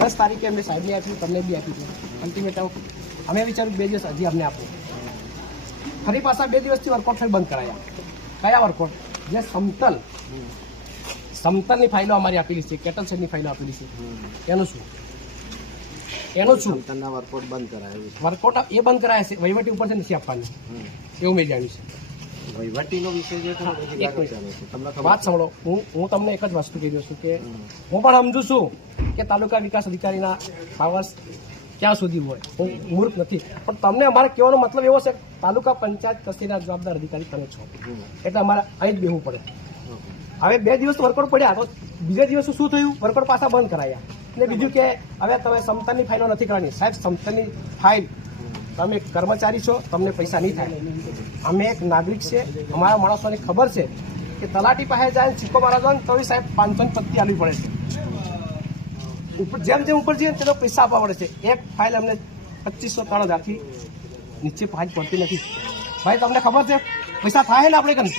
10 તારીખે અમને સાહેબને આપ્યું, તમને બી આપ્યું છે અલ્ટિમેટમ. અમે વિચાર્યું 2 દિવસ હજી અમને આપો. ફરી પાછા 2 દિવસથી વર્કઆઉટ ફરી બંધ કરાયા. કયા વર્કઆઉટ? જે સમતલની ફાઇલો અમારી આપેલી છે, કેટલ સેટની ફાઇલો આપેલી છે, એનું શું? સમતલના વર્કઆઉટ બંધ કરાયું. વર્કઆઉટ એ બંધ કરાયા છે, વહીવટી ઉપર નથી આપવાની એવું મેં જાણ્યું છે. વહીવટીનો વિષય જે છે વાત સાંભળો, હું તમને એક જ વસ્તુ કહી રહ્યો છું કે હું પણ સમજુ છું કે તાલુકા વિકાસ અધિકારીના પાવર્સ ક્યાં સુધી હોય, હું મૂર્ખ નથી, પણ તમને અમારે કહેવાનો મતલબ એવો છે તાલુકા પંચાયત કચેરીના જવાબદાર અધિકારી તમે છો, એટલે અમારે અહીં જ બેહવું પડે. હવે 2 દિવસ વર્કઆઉટ પડ્યા તો બીજા દિવસે શું થયું? વર્કઆઉટ પાછા બંધ કરાયા. એટલે બીજું કે હવે તમે સમતલની ફાઇલો નથી કરવાની. સાહેબ, સમતલની ફાઇલ, તમે કર્મચારી છો, તમને પૈસા નહીં થાય. અમે એક નાગરિક છે, અમારા માણસોને ખબર છે કે તલાટી પાસે જાય સિક્કો મારા જાય તો સાહેબ 500 ની પત્તી આપવી પડે છે. ઉપર જેમ ઉપર જઈએ તેનો પૈસા આપવા પડે છે. એક ફાઇલ અમને 2503,000થી નીચે ફાઇલ પડતી નથી. ભાઈ તમને ખબર છે પૈસા થાય ને આપણે કરી?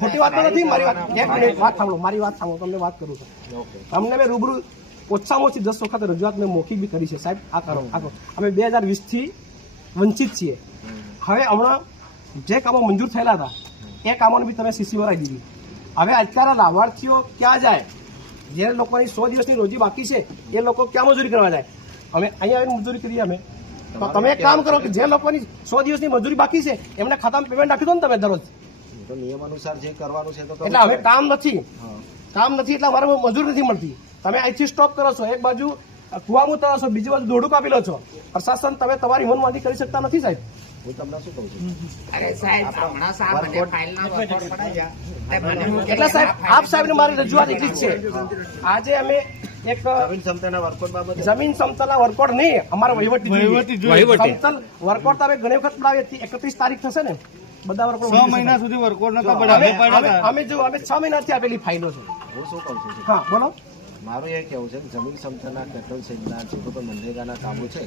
ખોટી વાત તો નથી મારી વાત. એક મિનિટ વાત સાંભળો, મારી વાત સાંભળો, તમને વાત કરું છું. તમને મેં રૂબરૂ ઓછામાં ઓછી 10 વખત રજૂઆત મેં મૌખિક બી કરી છે. સાહેબ આ કરો, આ કરો. અમે 2020થી વંચિત છીએ. હવે હમણાં જે કામો મંજૂર થયેલા હતા એ કામોને બી તમે સીસી વરાઈ દીધી. હવે અત્યારે લાભાર્થીઓ ક્યાં જાય? જે લોકોની 100 દિવસની રોજી બાકી છે એ લોકો ક્યાં મજૂરી કરવા જાય? અમે અહીંયા આવીને મજૂરી કરીએ અમે. તો તમે એક કામ કરો કે જે લોકોની 100 દિવસની મજૂરી બાકી છે એમને ખાતામાં પેમેન્ટ નાખી દો ને તમે દરરોજ. તો નિયમ અનુસાર જે કરવાનું છે તો એટલે હવે કામ નથી એટલે અમારે મજૂરી નથી મળતી. તમે અહીંથી સ્ટોપ કરો છો, એક બાજુ કુવામાં ઉતારો છો, બીજી બાજુ દોડું કાપી લો છો. પ્રશાસન તમે તમારી મનમાની કરી શકતા નથી સાહેબ. હું તમને શું કહું છું? એટલે સાહેબ આપ સાહેબને મારી રજૂઆત એટલી જ છે. આજે અમે એક જમીન સમતલના વર્કઆઉટ બાબતે જમીન સમતલના વર્કઆઉટ નહીં, અમારા વહીવટી સમતલ વર્કઆઉટ તમે ઘણી વખત બનાવે 31 તારીખ થશે ને બધા વર્કઆઉટ 6 મહિના સુધી વર્કઆઉટ નતા પડ્યા. અમે 6 મહિનાથી આપેલી ફાઇલો છે. હું શું કહું છું? હા બોલો. મારું એ કહેવું છે કે જમીન સમતલના કેટલ સેટના જે કોઈ મનરેગાના કામો છે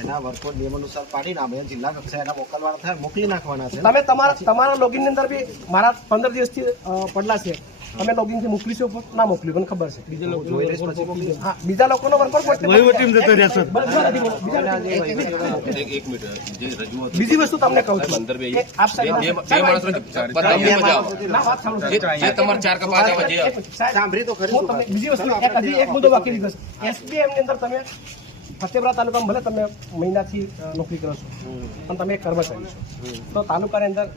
એના વર્કઆઉટ નિયમ અનુસાર પાડીને અમે જિલ્લા કક્ષાએ એના મોકલવાના થાય, મોકલી નાખવાના છે. તમે તમારા લોગિનની અંદર બી મારા 15 દિવસથી પડલા છે. તમે લોગિન થી મોકલીશો ના મોકલ્યું મને ખબર છે. બીજા લોકોનો વર્કઆઉટ બીજી વસ્તુ તમને કહું છું, બીજી વસ્તુ એક મુદ્દો બાકી રહી ગયો. SBM ની અંદર તમે ફતેપુરા તાલુકામાં ભલે તમે મહિનાથી નોકરી કરો છો પણ તમે એક કર્મચારી છો, તો તાલુકાની અંદર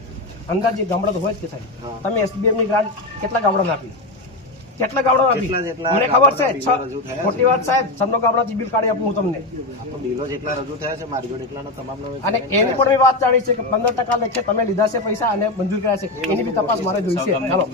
અંદાજે ગામડા તો હોય જ કે સાહેબ. તમે SBM ની ગ્રાન્ટ કેટલા ગામડાને આપી? કેટલા ગામડા આપી મને ખબર છે. ખોટી વાત સાહેબ, સમનો ગામડાથી બિલ કાઢી આપું હું તમને. બિલો જેટલા રજૂ થયા છે મારી જોડે એટલાનો તમામ. અને એની પણ મેં વાત જાણી છે કે 15% લેખે તમે લીધા છે પૈસા અને મંજૂર કર્યા છે, એની બી તપાસ મારે જોઈ છે. ચાલો.